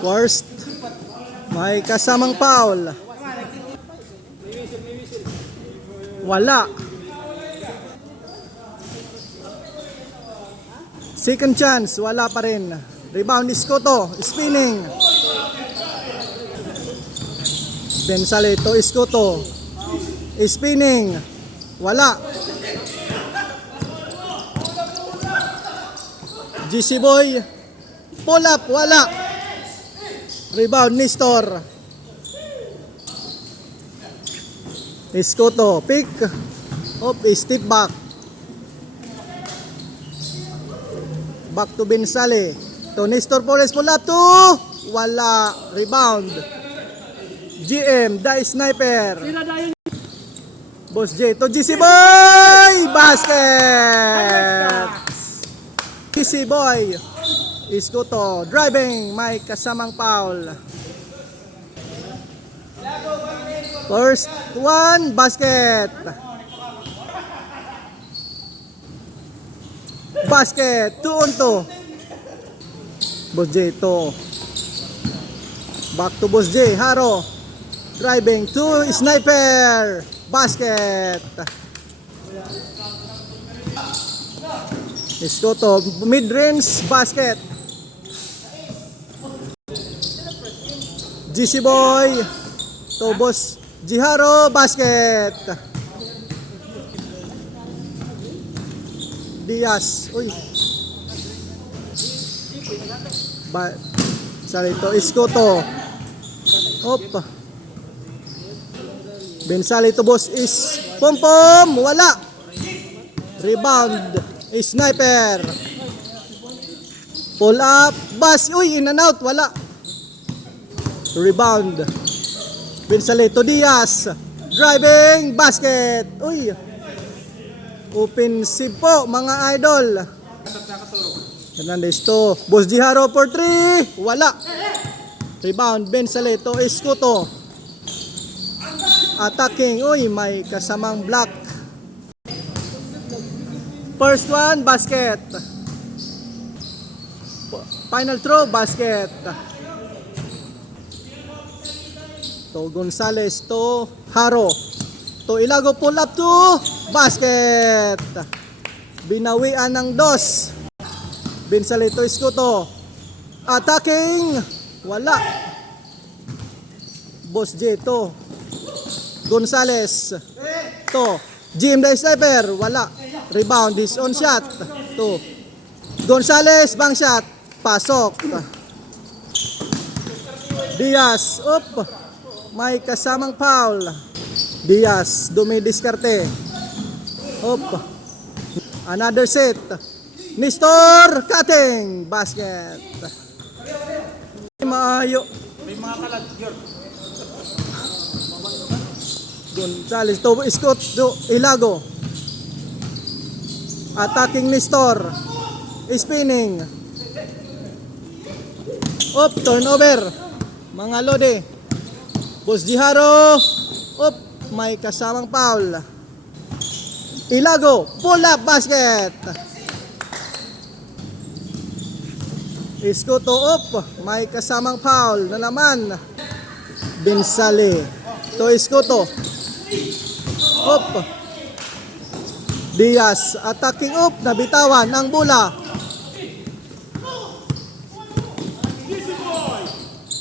First, may kasamang foul. Wala. Second chance, wala pa rin. Rebound Iskoto, spinning. Bensalito, Iskoto, spinning. Wala. GC Boy, pull up, wala. Rebound Nestor. Iskoto, pick. Up, step back. Back to Bensale. To Nestor Flores, pull up to. Wala. Rebound. GM, the sniper. Boss J, to GC Boy. Basket. GC Boy. Iskoto, driving. May kasamang foul. First one, basket. Basket, 2 on 2. Boss J to. Back to Boss J, Haro. Driving to sniper. Basket. Iskoto, mid-range basket. GC Boy to Boss Jiharo, basket. Diaz, uy. Salito, Iskoto. Op. Bensalito, Boss is pom-pom, wala. Rebound, sniper. Pull up, bas, uy, in and out, wala. Rebound. Bensalito, Diaz. Driving, basket. Uy. Offensive po, mga idol. Hernandez to. Boss Jiharo for 3. Wala. Rebound, Bensalito, Iskoto. Attacking. Uy, may kasamang block. First one, basket. Final throw, basket. To Gonzales, to Haro. To Ilago, pull up to basket. Binawian ng dos. Bensalito, Iskoto. Attacking. Wala. Boss J to Gonzales. To Jim the sniper. Wala. Rebound is on shot. To Gonzales, bang shot. Pasok. Diaz. Up. May kasamang foul. Diaz, dumidiskarte. Hop. Another set. Nestor, cutting. Basket. Maayo. May mga kalat, Gonzales, to Scott, to Ilago. Attacking Nestor. Spinning. Up, turnover. Mga lode. Boss Jiharo. Up, may kasamang foul. Ilago, pull up, basket. Iskoto up, may kasamang foul na naman. Bensale to Iskoto. Up. Diaz, attacking up, nabitawan ang bola.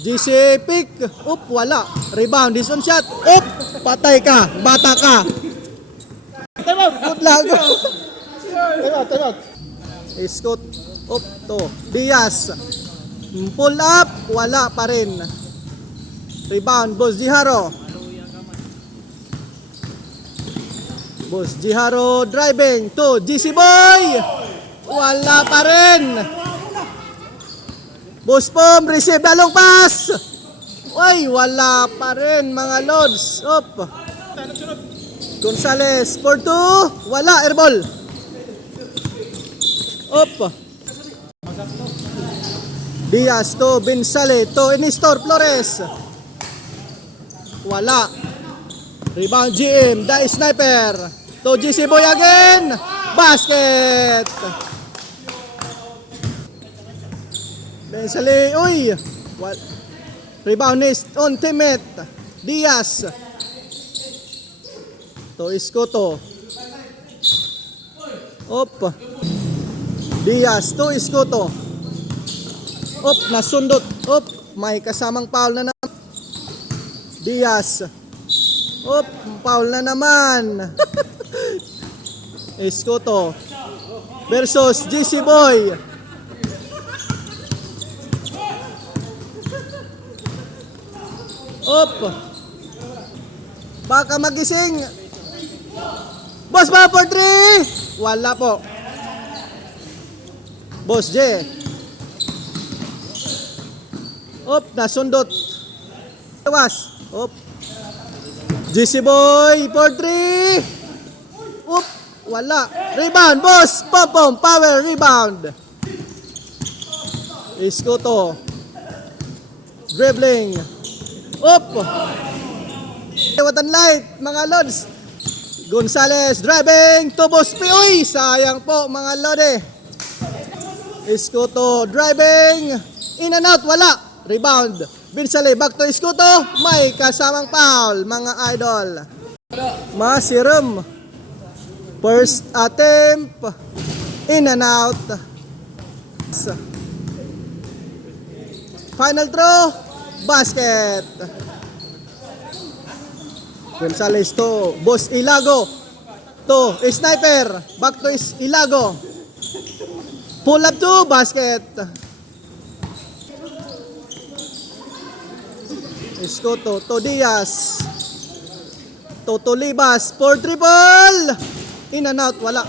GC pick, up, wala. Rebound, this on shot, up, patay ka, bata ka. Good luck. Time out. Scott, up to Diaz. Pull up, wala pa rin. Rebound, Boss Jiharo. Boss Jiharo driving to GC Boy. Wala pa rin. Boss Pom, receive na long pass. Uy, wala pa rin mga lods. Up. Gonzales for 2. Wala, airball. Up. Diaz to Bensale to Nestor Flores. Wala. Rebound GM, the sniper. To GC Boy again. Basket. Bensale, uy. Rebound is on teammate. Diaz. To Escoto. Op. Diaz to Escoto. Op, nasundot. Op, may kasamang foul na naman. Diaz. Op, foul na naman. Escoto versus GC Boy. Op. Baka magising. Boss ba for 3? Wala po. Boss J. Op, nasundot. Tawas. Op. GC Boy for 3. Op, wala. Rebound, boss. Pom-pom, power rebound. Escoto. Dribbling. Op. Watan light, mga lods. Gonzales driving to boss P. Uy, sayang po mga lode. Escoto driving. In and out, wala. Rebound. Binsale, back to Escoto. May kasamang foul, mga idol. Masirum. First attempt. In and out. Final throw. Basket. Gonzales to Boss Ilago. To Sniper. Back to Ilago. Pull up to basket. Escoto to Diaz. To Libas for triple. In and out, wala.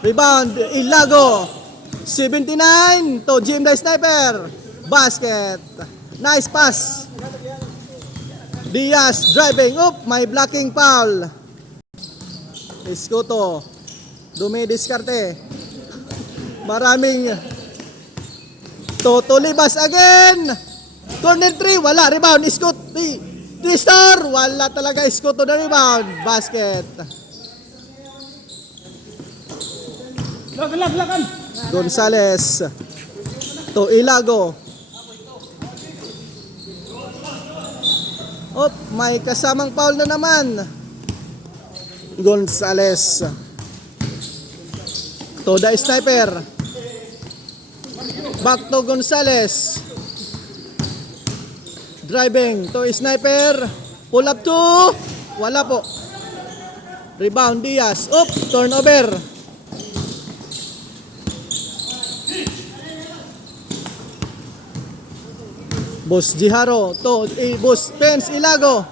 Rebound, Ilago. 79 to Jim the Sniper. Basket. Nice pass. Diaz driving up. May blocking foul. Escoto. Dumidiskarte. Maraming. To Libas again. Corner 3. Wala. Rebound. Escoto. Tristar. Wala talaga. Escoto na rebound. Basket. Gonzales. To Ilago. Op, may kasamang foul na naman. Gonzales. To the Sniper. Back to Gonzales. Driving to Sniper. Pull up to. Wala po. Rebound Diaz. Op, turnover. Boss Jiharo to Boss Pence Ilago.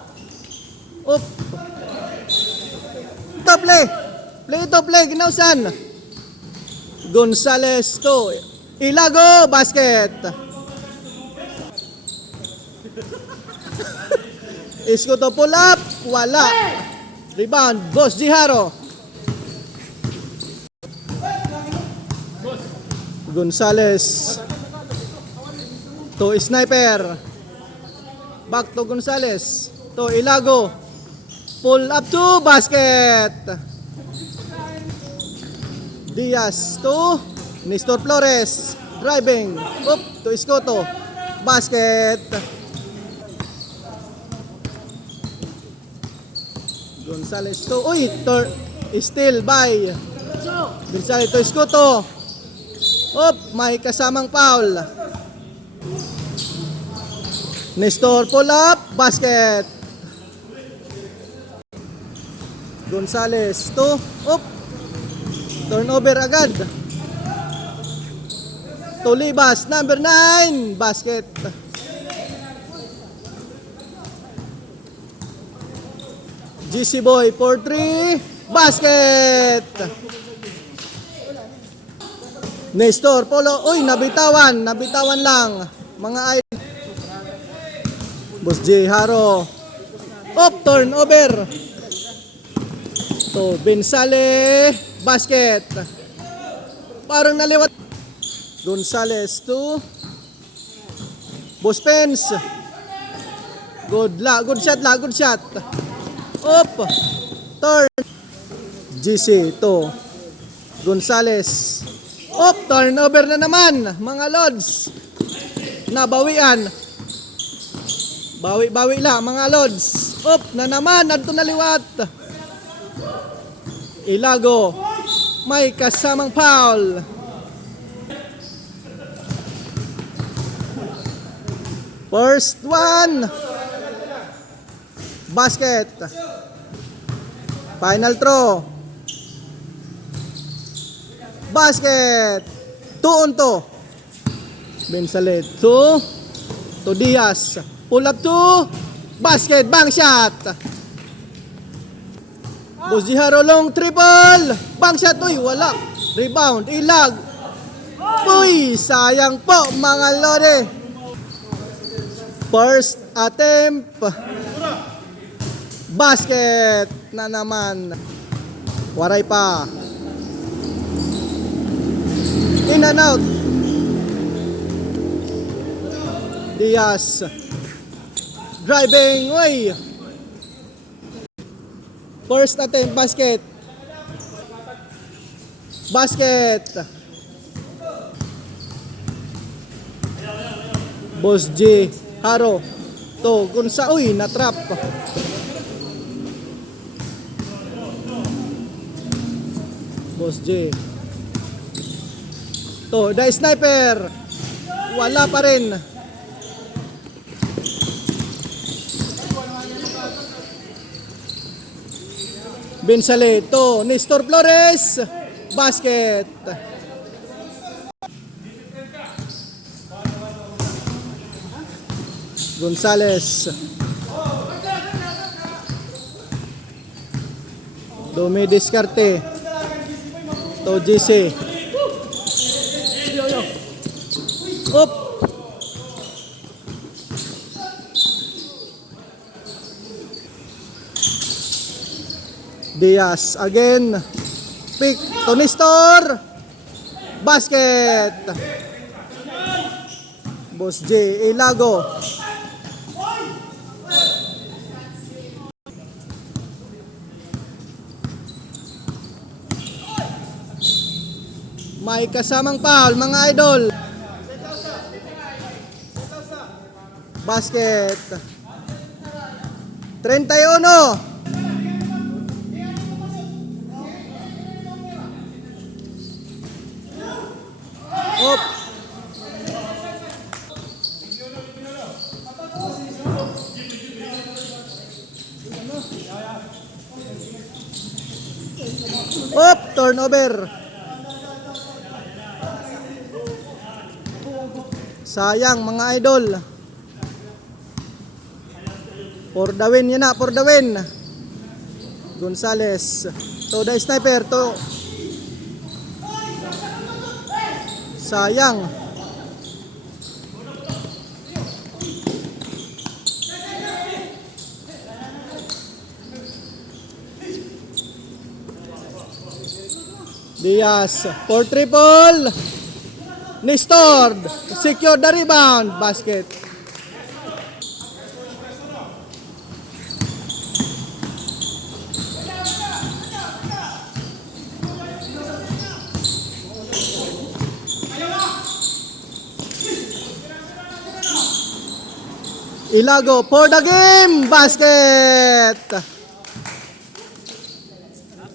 Up. To play. Play to play. Ginausan. Gonzales to Ilago. Basket. Escoto pull up. Wala. Rebound. Boss Jiharo. Gonzales. To Sniper. Back to Gonzales. To Ilago. Pull up to basket. Diaz to Nestor Flores. Driving. Up to Escoto. Basket. Gonzales to. Uy, still by Gonzales to Escoto. Up, may kasamang foul. Nestor pull up, basket. Gonzales to, up. Turnover agad. Tolibas, number 9, basket. GC Boy for 3, basket. Nestor Polo, uy, nabitawan lang. Mga ay Boss J. Haro. Up, turnover. To Bensale. Basket. Parang naliwat. Gonzales to Boss Pence. Good shot. Up. Turn. GC to Gonzales. Up, turnover na naman, mga lods. nabawian. Bawi-bawi lang mga lods. Up na naman, adto na liwat. Ilago, may kasamang foul. First one. Basket. Final throw. Basket. 2-on-2. Bensalet to Diaz. Pull up to basket. Bang shot. Buziharo long triple. Bang shot. Uy, wala. Rebound. Ilag. Uy, sayang po mga lode. First attempt. Basket na naman. Waray pa. In and out. Diaz. Driving. Uy. First attempt. Basket. Basket. Boss G. Haro. To. Kung sa. Uy. Natrap. Boss J. To, the sniper. Wala pa rin. Bensale. To, Nestor Flores. Basket. Gonzales. Domi Descarte. To GC. Up. Diaz again. Pick. To Nestor. Basket. Boss J. Ilago. May kasamang foul mga idol. Basket. 31. Up. Up, turnover. Sayang mga idol. For the win yun na, for the win. Gonzales. To the sniper, to. Sayang. Diaz for triple. Nestor secure the rebound. Basket. Ilago for the game. Basket.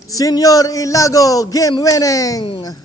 Senior Ilago game winning.